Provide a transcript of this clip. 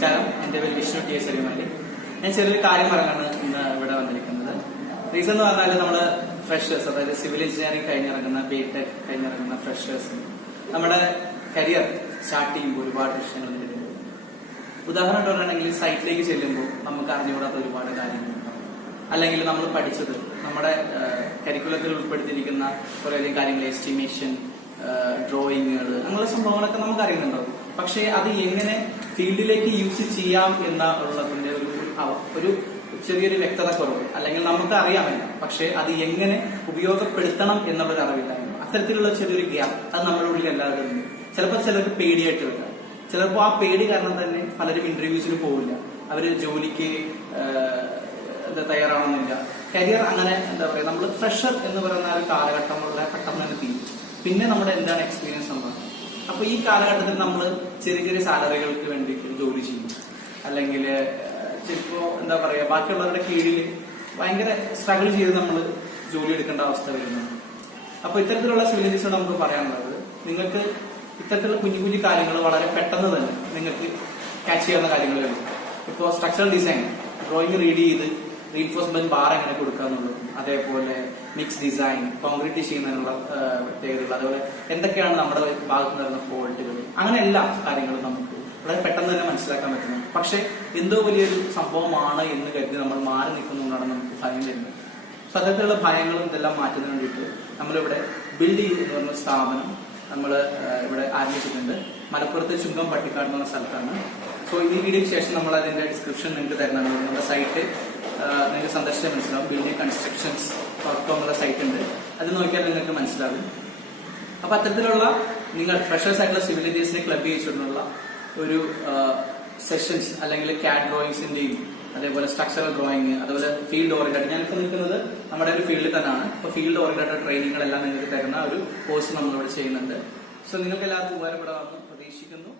നമസ്കാരം. എന്റെ പേര് വിഷ്ണു ടി എസ് അരിമല്ലി. ഞാൻ ചെറിയൊരു കാര്യം പറയാനാണ് ഇന്ന് ഇവിടെ വന്നിരിക്കുന്നത്. റീസൺ എന്ന് പറഞ്ഞാൽ നമ്മുടെ ഫ്രഷേഴ്സ്, അതായത് സിവിൽ എഞ്ചിനീയറിംഗ് കഴിഞ്ഞിറങ്ങുന്ന ബിടെക് കഴിഞ്ഞിറങ്ങുന്ന ഫ്രഷേഴ്സ് നമ്മുടെ കരിയർ സ്റ്റാർട്ട് ചെയ്യുമ്പോൾ ഒരുപാട് പ്രശ്നങ്ങൾ നേരിടുമ്പോൾ, ഉദാഹരണം പറയുകയാണെങ്കിൽ സൈറ്റിലേക്ക് ചെല്ലുമ്പോൾ നമുക്ക് അറിഞ്ഞുകൂടാത്ത ഒരുപാട് കാര്യങ്ങളുണ്ടാവും. അല്ലെങ്കിൽ നമ്മൾ പഠിച്ചത് നമ്മുടെ കരിക്കുലത്തിൽ ഉൾപ്പെടുത്തിയിരിക്കുന്ന കുറേയധികം കാര്യങ്ങൾ, എസ്റ്റിമേഷൻ, ഡ്രോയിങ്ങുകൾ, അങ്ങനെയുള്ള സംഭവങ്ങളൊക്കെ നമുക്ക് അറിയുന്നുണ്ടാവും. പക്ഷെ അത് എങ്ങനെ ഫീൽഡിലേക്ക് യൂസ് ചെയ്യാം എന്നുള്ളതിന്റെ ഒരു ചെറിയൊരു വ്യക്തത കുറവ്, അല്ലെങ്കിൽ നമുക്ക് അറിയാമല്ല, പക്ഷെ അത് എങ്ങനെ ഉപയോഗപ്പെടുത്തണം എന്നുള്ളൊരു അറിവില്ലായ്മ, അത്തരത്തിലുള്ള ചെറിയൊരു ഗ്യാപ്പ് അത് നമ്മുടെ ഉള്ളിൽ എല്ലാവരും ഉണ്ട്. ചിലപ്പോൾ ചിലർക്ക് പേടിയായിട്ട് വരാം. ചിലപ്പോൾ ആ പേടി കാരണം തന്നെ പലരും ഇന്റർവ്യൂസിൽ പോവില്ല, അവര് ജോലിക്ക് തയ്യാറാവണമെന്നില്ല. കരിയർ അങ്ങനെ എന്താ പറയുക, നമ്മൾ ഫ്രഷർ എന്ന് പറയുന്ന ഒരു കാലഘട്ടമുള്ള പെട്ടെന്ന് തന്നെ തീരും. പിന്നെ നമ്മുടെ എന്താണ് എക്സ്പീരിയൻസ് ഉണ്ടാകും. അപ്പൊ ഈ കാലഘട്ടത്തിൽ നമ്മൾ ചെറിയ ചെറിയ സാലറികൾക്ക് വേണ്ടിയിട്ട് ജോലി ചെയ്യും, അല്ലെങ്കിൽ ചിലപ്പോ എന്താ പറയാ ബാക്കിയുള്ളവരുടെ കീഴിൽ ഭയങ്കര സ്ട്രഗിൾ ചെയ്ത് നമ്മൾ ജോലി എടുക്കേണ്ട അവസ്ഥ വരുന്നു. അപ്പൊ ഇത്തരത്തിലുള്ള സിവിൽ എഞ്ചിനീയേഴ്സിനോട് നമുക്ക് പറയാനുള്ളത്, നിങ്ങൾക്ക് ഇത്തരത്തിലുള്ള കുഞ്ഞു കുഞ്ഞു കാര്യങ്ങൾ വളരെ പെട്ടെന്ന് തന്നെ നിങ്ങൾക്ക് ക്യാച്ച് ചെയ്യാവുന്ന കാര്യങ്ങളേ ഉള്ളൂ. ഇപ്പോൾ സ്ട്രക്ചറൽ ഡിസൈൻ, ഡ്രോയിങ് റീഡ് ചെയ്ത് റീൻഫോഴ്സ്മെന്റ് ബാർ എങ്ങനെ കൊടുക്കുക എന്നുള്ളതും, അതേപോലെ മിക്സ് ഡിസൈൻ, കോൺക്രീറ്റ് ചെയ്യുന്നതിനുള്ള പ്രത്യേകതകൾ, അതുപോലെ എന്തൊക്കെയാണ് നമ്മുടെ ഭാഗത്ത് വരുന്ന ഫോൾട്ടുകൾ, അങ്ങനെ എല്ലാ കാര്യങ്ങളും നമുക്ക് വളരെ പെട്ടെന്ന് തന്നെ മനസ്സിലാക്കാൻ പറ്റുന്നു. പക്ഷെ എന്തോ വലിയൊരു സംഭവമാണ് എന്ന് കരുതി നമ്മൾ മാറി നിൽക്കുന്നതുകൊണ്ടാണ് നമുക്ക് ഭയം വരുന്നത്. അത്തരത്തിലുള്ള ഭയങ്ങളും ഇതെല്ലാം മാറ്റുന്നതിന് വേണ്ടിയിട്ട് നമ്മളിവിടെ ബിൽഡ് എന്ന് പറഞ്ഞ സ്ഥാപനം നമ്മൾ ഇവിടെ ആരംഭിച്ചിട്ടുണ്ട്. മലപ്പുറത്ത് ചുങ്കം പട്ടിക്കാട് എന്ന സ്ഥലത്താണ്. സോ ഈ വീഡിയോയ്ക്ക് ശേഷം നമ്മൾ അതിന്റെ ഡിസ്ക്രിപ്ഷൻ നിങ്ങൾക്ക് തരുന്നതാണ്. നമ്മുടെ സൈറ്റ് നിങ്ങൾക്ക് സന്ദർശിച്ചാൽ മനസ്സിലാവും. builduconstructions.com എന്നുള്ള സൈറ്റ് ഉണ്ട്, അത് നോക്കിയാൽ നിങ്ങൾക്ക് മനസ്സിലാവും. അപ്പൊ അത്തരത്തിലുള്ള നിങ്ങൾ ഫ്രഷേഴ്സ് ആയിട്ടുള്ള സിവിൽ എഞ്ചിനീയേഴ്സിനെ ക്ലബ് ചെയ്തിട്ടുള്ള ഒരു സെഷൻസ്, അല്ലെങ്കിൽ CAD ഡ്രോയിങ്സിന്റെയും അതേപോലെ സ്ട്രക്ചറൽ ഡ്രോയിങ്, അതുപോലെ ഫീൽഡ് ഓറിയന്റഡ്, ഞാനിപ്പോൾ നിൽക്കുന്നത് നമ്മുടെ ഒരു ഫീൽഡിൽ തന്നെയാണ്. ഇപ്പൊ ഫീൽഡ് ഓറിയന്റഡ് ട്രെയിനിങ്ങുകളെല്ലാം നിങ്ങൾക്ക് തരുന്ന ഒരു കോഴ്സ് നമ്മളിവിടെ ചെയ്യുന്നുണ്ട്. സോ നിങ്ങൾക്ക് എല്ലാവർക്കും ഉപകാരപ്പെടാമെന്ന് പ്രതീക്ഷിക്കുന്നു.